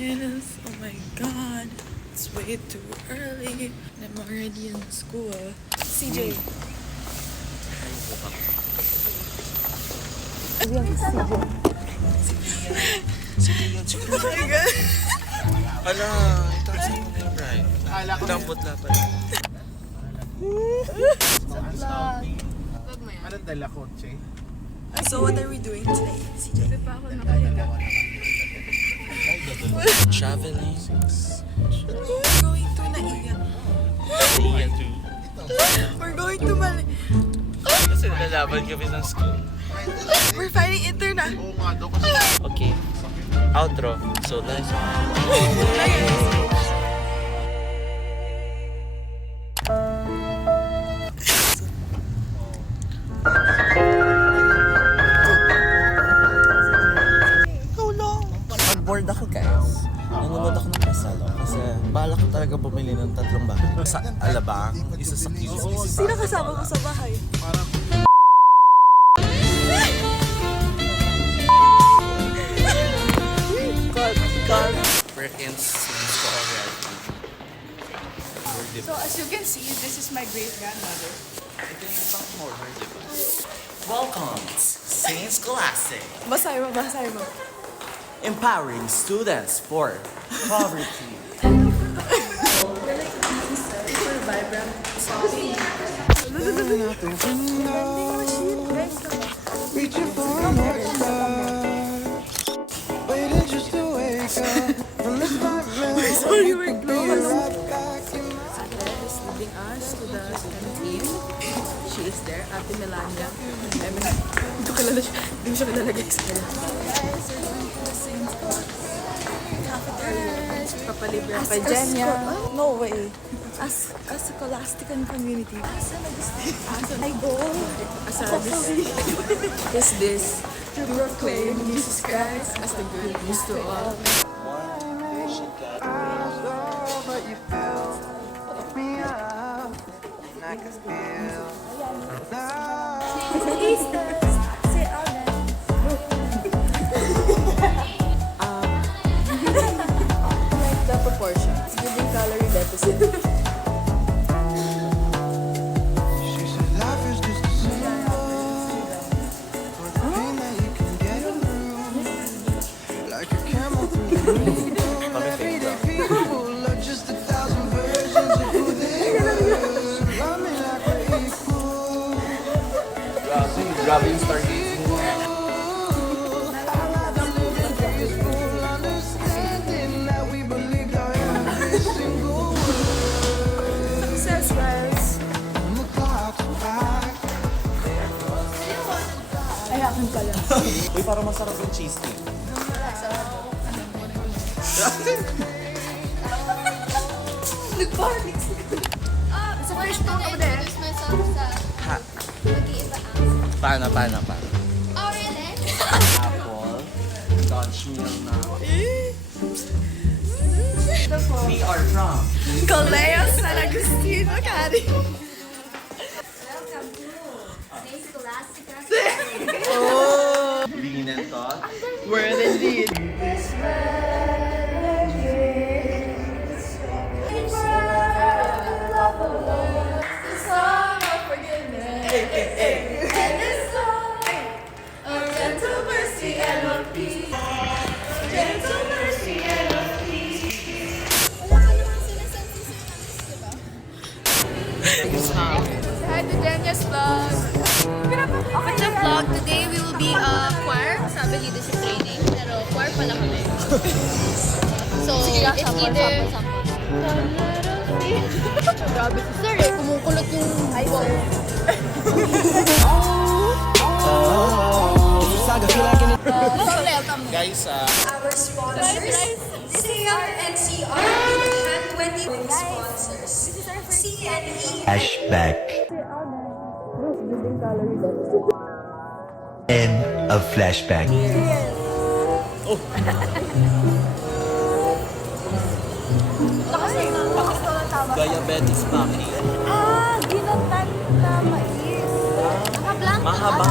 is. Oh my god. It's way too early. And I'm already in school. CJ. Oh my god. Ala, ito sa mo na yung bride. Dampot lang pala. Anong dala kotse? So what are we doing today, CJ? Traveling. We're going to Naiya. We're going to Mali. Kasi nalalaban kami ng school. We're finding internet. Oo nga daw kasi Okay. Outro. So nice. Pag-board ako guys, nanonood ako ng Pasalo kasi balak ko talaga bumili ng 3 bahay. Sa Alabang, isa sa QC. Sino kasama mo sa bahay? We're in Science ko already. So as you can see, this is my great grandmother. Welcome to St. Scholastic, Basahin mo, basahin mo. empowering students for poverty. Reaching for another star, waiting just to wake up from this nightmare. Sorry, we're close. Right back in my Ate is leading us to the canteen. She is there, Ate Melania. Hindi ko kilala siya. Hindi ko siya kilala guys. Papalibre ang kay Jenya. No way. As Scholastican community. As I go. Is this to proclaim Jesus Christ as the good news to all. eyes, oh, but you fill me up, and I can feel now. Like the proportion. It's giving calorie deficit. She said life is just a symbol for the pain that you can get through, like a camel through the needle. Everyday people are just 1,000 versions of who they were. Love me like we're equal. Grabe yung stargazing. I'd rather live in peaceful understanding that we believed our every single word. Success, guys. When the clock's back. Ay, akin pala. Uy, parang masarap yung cheesecake. Sa first ko na-introduce myself sa Ha? mag-iiba Paano? Oh, really? Apple. Dodge meal na. We are from Kaleo San Agustino Academy. Welcome to St. Scholastica. Linan to. Word indeed. Hi to Jenya's vlog. Okay na vlog. Today we will be choir. Sabi leadership training. Pero choir pala kami. So, it's either... Grabe. Sir, kumukulot yung wall. Guys, Our sponsors, CR and CR, and 20 sponsors. CNE. Flashback. End of flashback. diabetes maki. Ginatan na mais. Naka-blank Mahaba.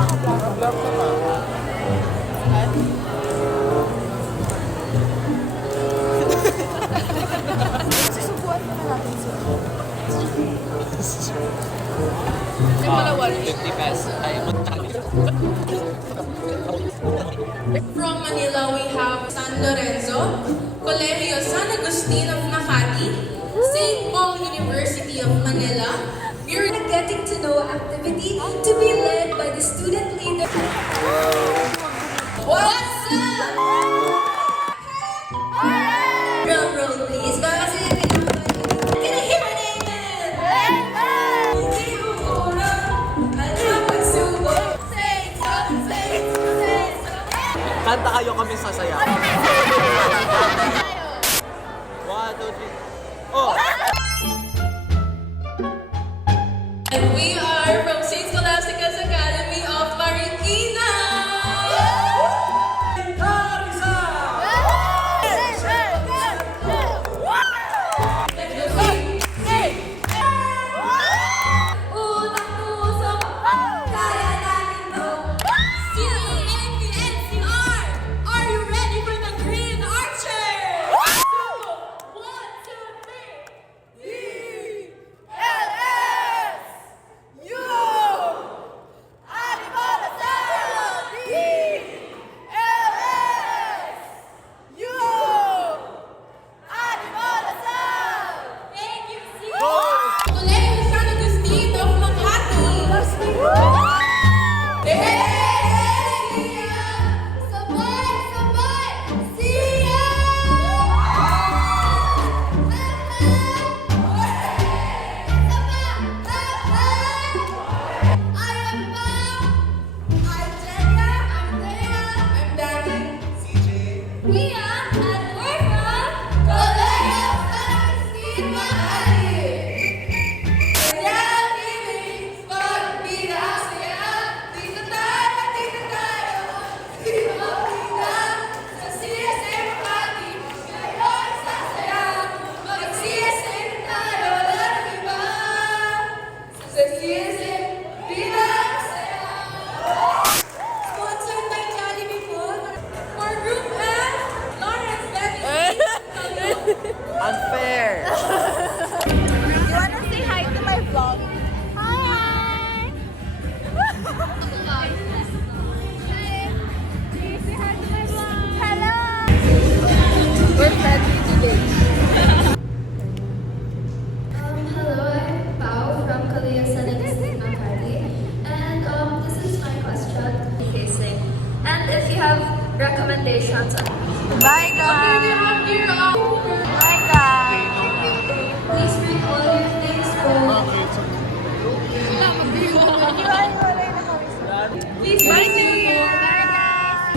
Colegio San Agustin of Makati, St. Paul University of Manila. We're getting to know activity to be led by the student leader. What's up? Drum roll, please. Baka kasi can I hear an amen? Hindi umura, alam magsubok. Say something. Kanta kayo kami sasayaw. 1, 2, 3. Oh! And we are from St. Scholastica's Academy of Marikina. Utang puso, kaya natin to. CNVNCR, are you ready for the Green Archer? 1, 2, 3. Colegio San Agustin of Makati. Sabay, sabay, siya! I'm Danny. We are at Orphan Colegio San Agustin Makati. Kaya pag pinasaya, dito tayo, sa CSM Makati. Ngayon sasaya, mag-CSM tayo, walang iba. Sa CSM pinasaya. Sponsored by Jollibee Food. For Group F, Lawrence Levy. Unfair! You wanna say hi to my vlog? Hi! Hello! We're friendly today. Hello, I'm Pao from Colegio San Agustin Makati, and this is my question facing. And if you have recommendations on Bye guys! Bye guys! please bring all your things home. Please bye to you! Bye guys!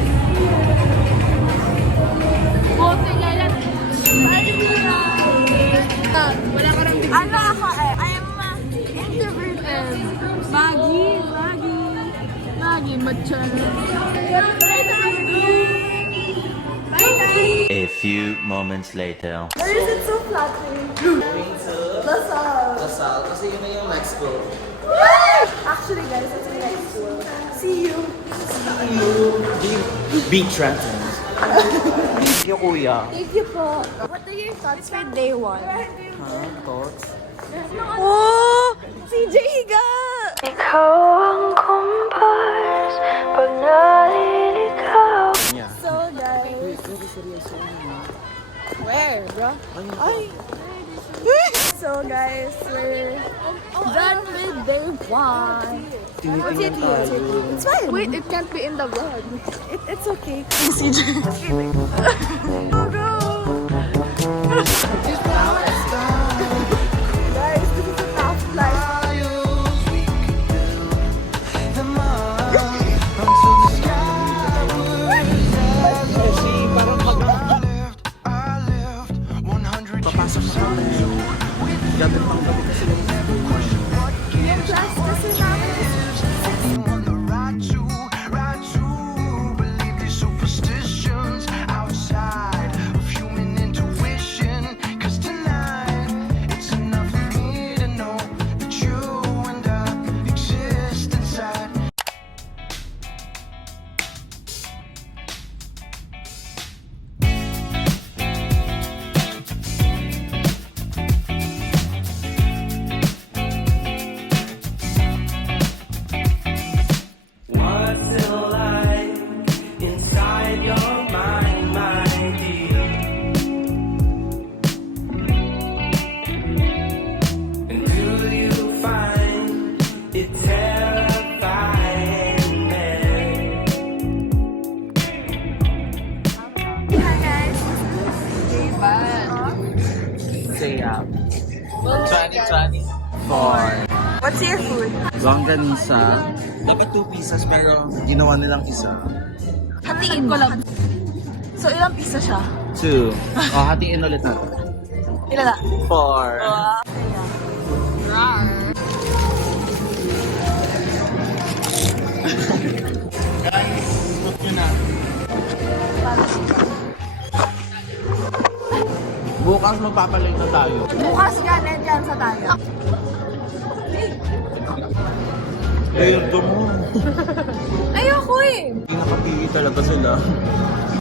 Wala ka rin ano ako eh? I am introverted. Maggie, machana. A few moments later. Why is it so flattering? Lasal. Lasal, kasi yun na yung next goal. Actually guys, it's my next school. See you. Big Trenton. Thank you, kuya. Thank you po. What are your thoughts for day 1? Thoughts? Oh! CJ Higa! Yeah. So guys. Where, bro? Ay! So guys, we're done with day 1. Tinitingnan tayo. It's fine. Wait, it can't be in the vlog. It's okay. CJ. Go, go! Guys, this is a tough life. Miles we could build them up until the sky was I lived 100 years of solitude. Gabi pang gabi kasi yung Yung class kasi namin. On the right to believe these superstitions outside of human intuition. 'Cause tonight it's enough for me to know that you and I exist inside. have? 2024. What's your food? Longganisa. Dapat 2 pieces pero ginawa nilang isa. Hatiin ko lang. So, ilang pisa siya? 2. O, hatiin ulit natin. Ilan na? 4. Guys, look nyo na. Bukas magpapalit na tayo. Bukas ka, nandiyan sa tayo. Ayun, mo. Ayoko eh. Hindi nakapili talaga sila.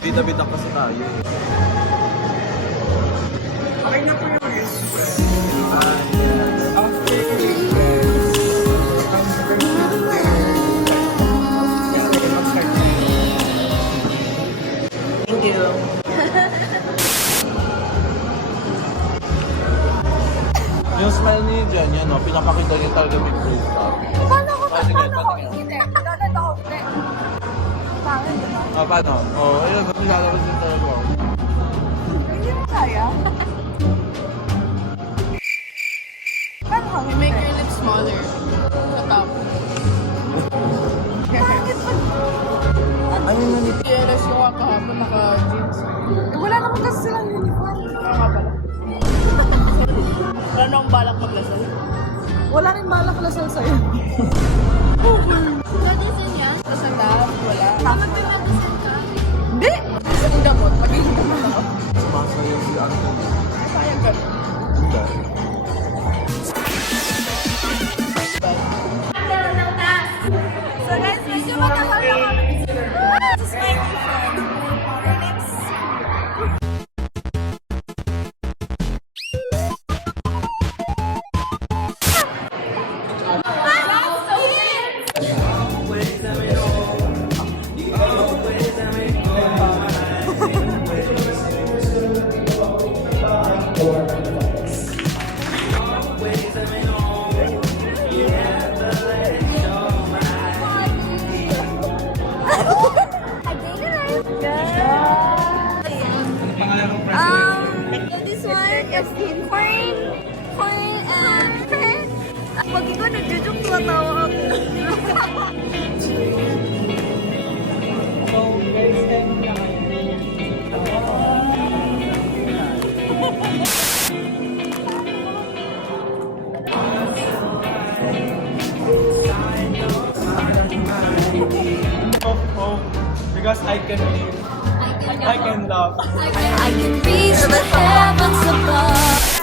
Bita-bita kasi tayo. Okay na po yung Thank you. Yung smile ni Jen, yan o, pinapakita niya talaga may proof ka. Paano ko? Sige, Paano ko? patingin. Hindi. Gaganda ko. Hindi. Pangit, di ba? Ah, paano? Ayun, kasi lalabas yung talaga mo. Hindi mo kaya? Paano ka? Make your lips smaller. Sa top. Pangit pa. Ano yun nito? Yes, yung nga kahapon naka-jeans. Wala naman kasi silang uniform. Kaya nga pala. Wala nang balak maglasal. Wala rin balak lasal sa'yo. Medicine niya? Sa lab, wala. Magme-medicine ka? Hindi! Gusto kong damot. Magiging damot ako. Sumasayaw si Anthony. Sayang ka. Hindi. So guys, medyo matagal na kami. This is my friend. Our lips. This one is corn and corn. Pag ikaw nagjujuk, tuwatawa ako. Because I can live. I can love. I can reach the heavens above.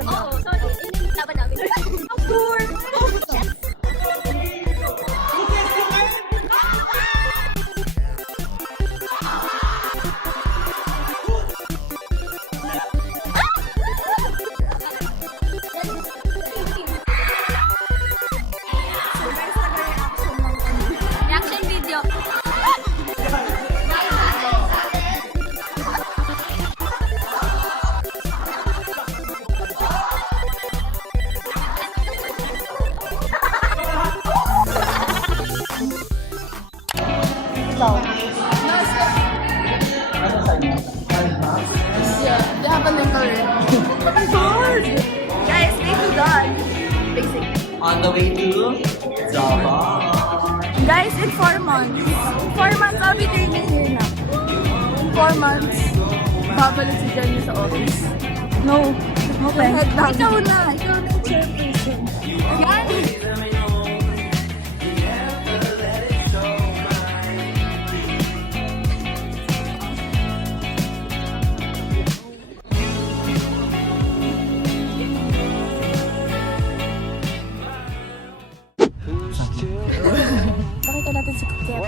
Oo, sorry. Yun yung laban namin. Of course! Reaction video. Yeah, they have a link already. Guys, stay to done. Basic. On the way to Java. Guys, in 4 months. 4 months, I'll be training here na. In 4 months, babalik si Jenny sa office. No. No, thanks. Ikaw na. Ikaw na yung chairperson. Pakita natin si Kuket.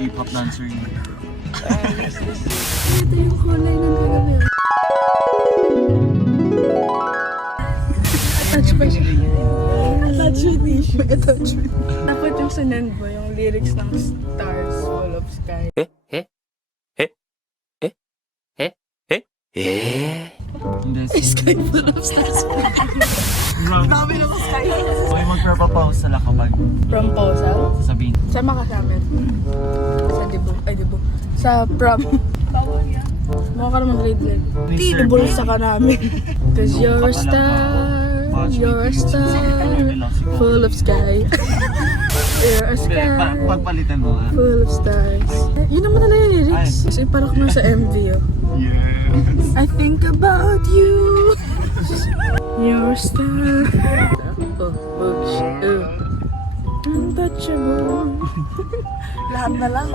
Hip-hop dancer niya. Ito yung kulay ng kagabi. Attach pa siya. Attach with issue. Attach with. Dapat yung sinend mo, yung lyrics ng Stars Full of Sky. Hindi, Sky full of stars. Dami naman sky. May magpropose sila kapag Proposal? sasabihin. Sama ka sa amin. Sa Dibu. Ay, Dibu. Sa prom. Bawal yan. Mukha ka naman grade. Di, nabulsa ka namin. Cause you're a star. You're a star. Full of sky. You're a sky. Pagpalitan mo nga. Full of stars. Yun naman na yung lyrics. Kasi parang kung sa MV, oh. Yes. I think about you. You're a star. Oh, oops. Untouchable. Lahat na lang.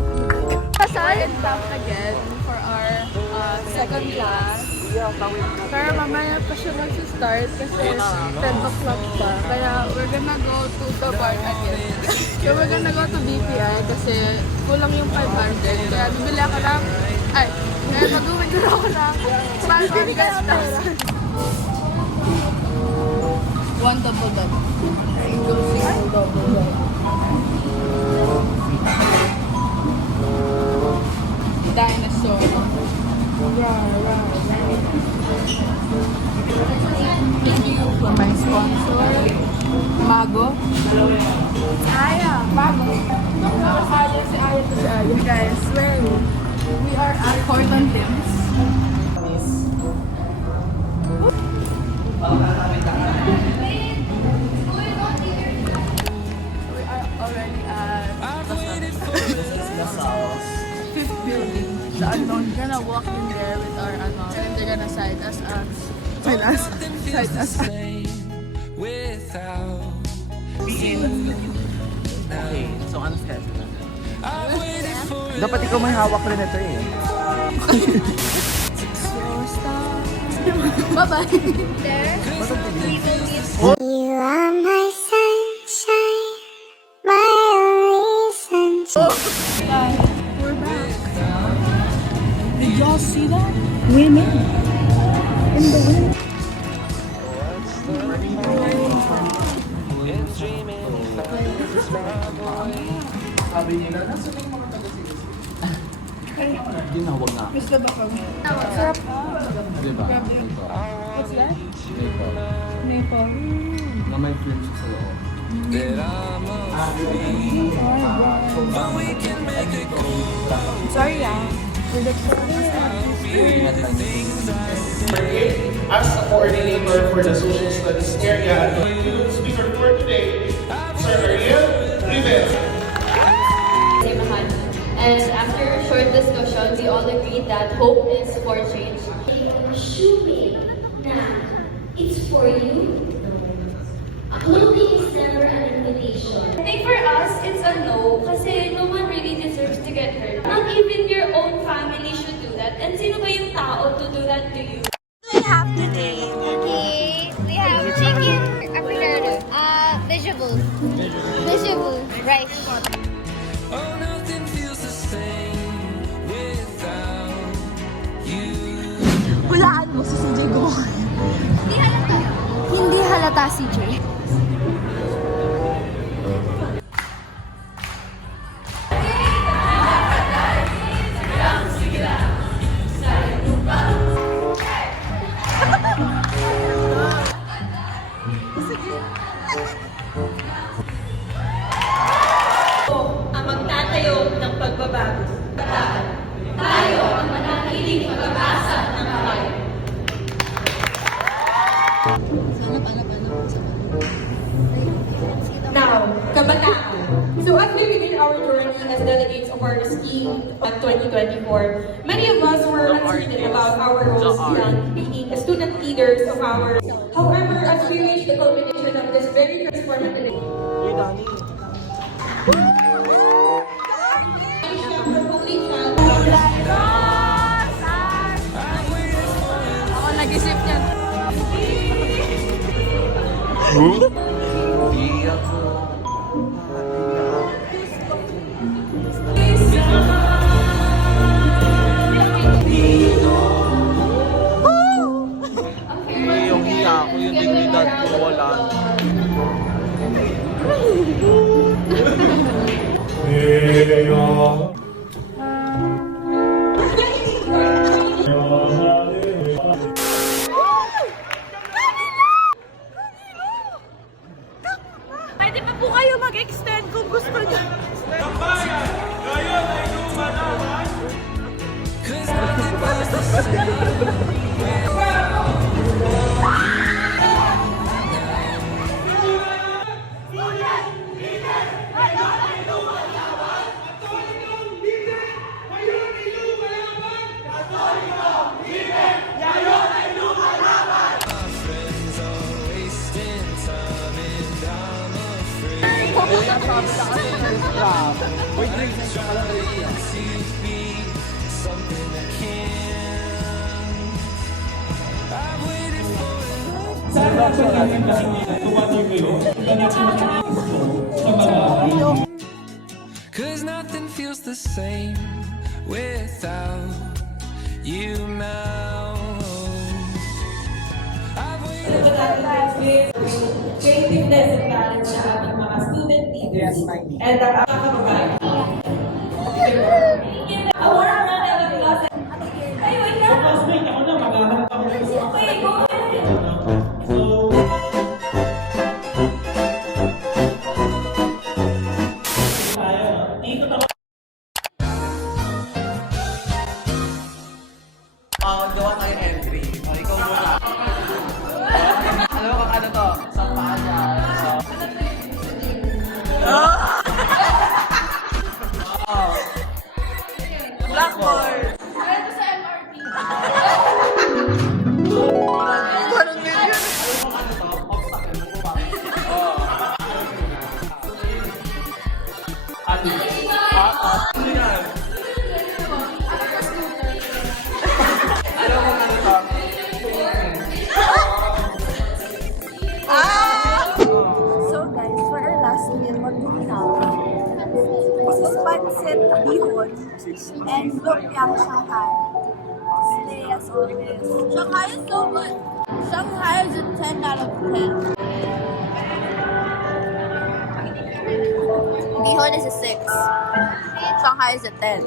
Aside back again for our second class. Pero mamaya pa siya mag-start kasi 10 o'clock pa. Kaya we're gonna go to the bar again. So we're gonna go to BPI kasi kulang yung 500. Kaya bibili ako ng... Ay! Kaya mag-withdraw ako ng 500 pesos. One double dot. Single double dot. Dinosaur. Thank you for my sponsor, Mago. Aya, Mago. Aya, si Aya to si Aya. Guys, we are at Horton Tim's. We are already at fifth building. So I'm gonna walk in there with our and they're gonna side us side us. Okay, so ano schedule na? Dapat ikaw may hawak rin ito eh. Bye-bye. You are my sunshine, my only sunshine. We're back. Did y'all see that? Women. In the wind. Sabi nila, nasa yung mga taga-sinis? Ginawag na. Gusto ba kami? Sarap. Diba? Ito. What's that? Ito. Maple. Na may cream sa loob. Sorry As the coordinator for the social studies area, the speaker for today, Sir Ariel Rivera. And after a short discussion, we all agreed that hope is for change. Assuming na it's for you, clothing is never an invitation. I think for us, it's a no, kasi no one really deserves to get hurt. Not even your own family should do that. And sino ba yung tao to do that to you? We have today. Okay, we have chicken. I prepared it. Vegetables. Vegetables. Rice. Hulaan mo si CJ Go. Hindi halata. Hindi halata si Jay. Ang magtatayo ng pagbabago. Tayo ang manatiling pag-asa ng bayan. Now, kabataan. So as we begin our journey as delegates of our scheme of 2024, many of us were uncertain about our roles beyond being student leaders of our. However, as we reach the culmination of this very transformative Ako nag-isip niyan. Yung hiya ko, yung dignidad ko, wala. Cause nothing feels the same without you now. Creativeness and talent sa ating mga student leaders and ang kababayan. Award na ng class. Ay, wait lang. Classmate, ako na, maghahanap ako. Okay, go ahead. Gawa tayo entry. Ikaw muna. Alam mo kung ano to? Sa panya. Blackboard. Ito sa MRT. Ganun din yun. Ano to? Obstacle. Bubaba. Ano yan? Alam mo ano to? So guys, for our last meal, mag-unaw. This is pancit bihon and lumpiang Shanghai. Stay as always. Shanghai is so good. Shanghai is a 10 out of 10. Bihon is a 6. Shanghai is a 10.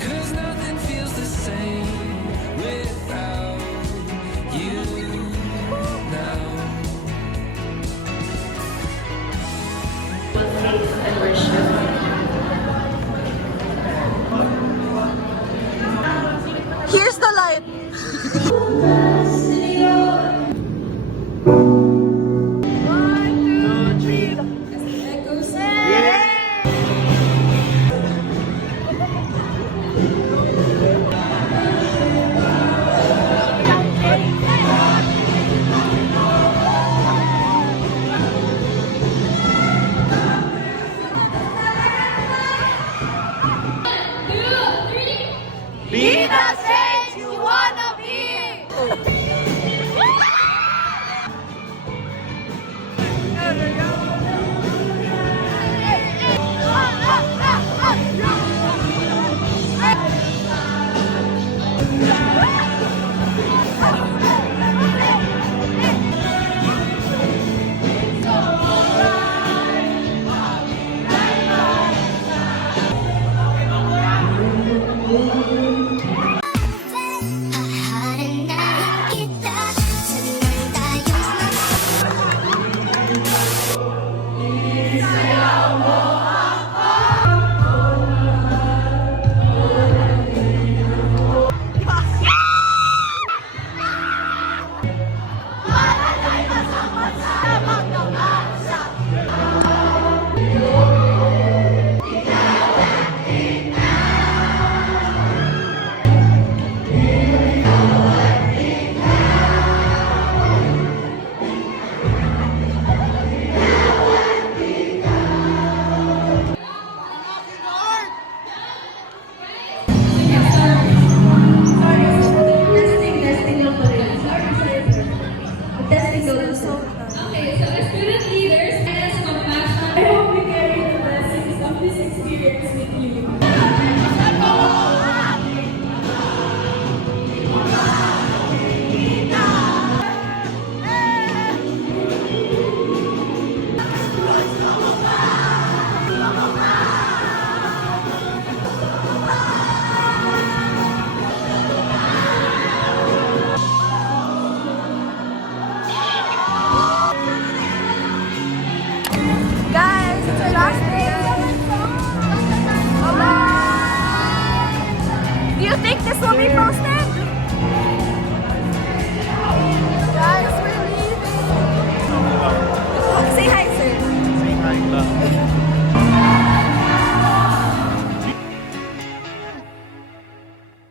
Cause nothing feels the same without you now. Faith and worship.